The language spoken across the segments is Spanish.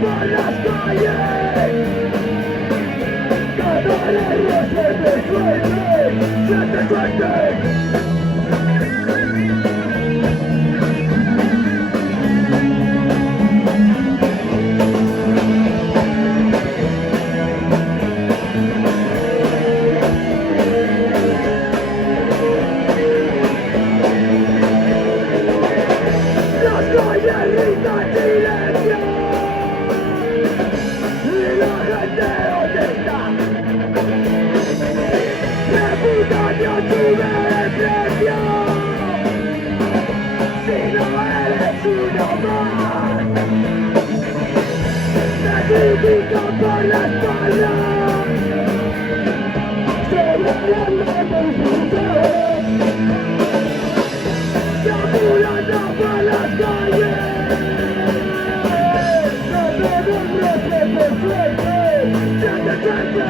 por las calles, cada lengua siente suerte. Las calles gritan silencio y la gente ¿dónde está? Reputación sube de precio si no eres uno más. Te critican por la espalda, se burlan de tus deseos, te apuran por las calles. No te demuestres de suerte, siente suerte.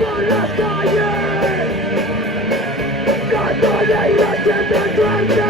Por las calles, canto de ira siente suerte.